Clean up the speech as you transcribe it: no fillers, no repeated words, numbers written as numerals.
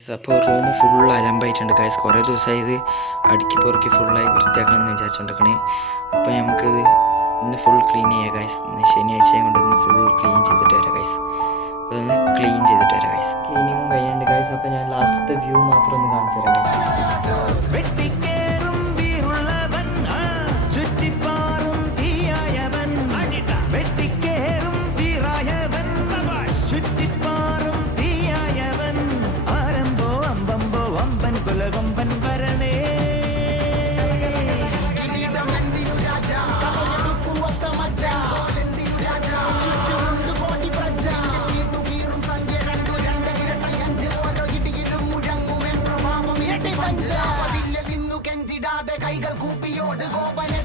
അപ്പോൾ room full അലമ്പായിട്ടുണ്ട് guys. കുറേ ദിവസമായി ഇത് അടുക്കി പൊറുക്കി ഫുള്ളായി വൃത്തിയാക്കണം എന്ന് വിചാരിച്ചുകൊണ്ടിരിക്കണേ. അപ്പോൾ നമുക്കിത് ഇന്ന് ഫുൾ ക്ലീൻ ചെയ്യാം ഗൈസ്. ഇന്ന് ശനിയാഴ്ചയും കൊണ്ട് ഇന്ന് ഫുൾ ക്ലീൻ ചെയ്തിട്ട് വരാം ഗൈസ്. അപ്പോൾ ഒന്ന് ക്ലീൻ ചെയ്തിട്ട് വരാം ഗൈസ്. ക്ലീനിങ്ങും കഴിഞ്ഞിട്ടുണ്ട് ഗൈസ്. അപ്പോൾ ഞാൻ ലാസ്റ്റത്തെ വ്യൂ മാത്രം ഒന്ന് കാണിച്ചു തരാം ഗൈസ്. കൈകൾ കൂപ്പിയോട് ഗോപന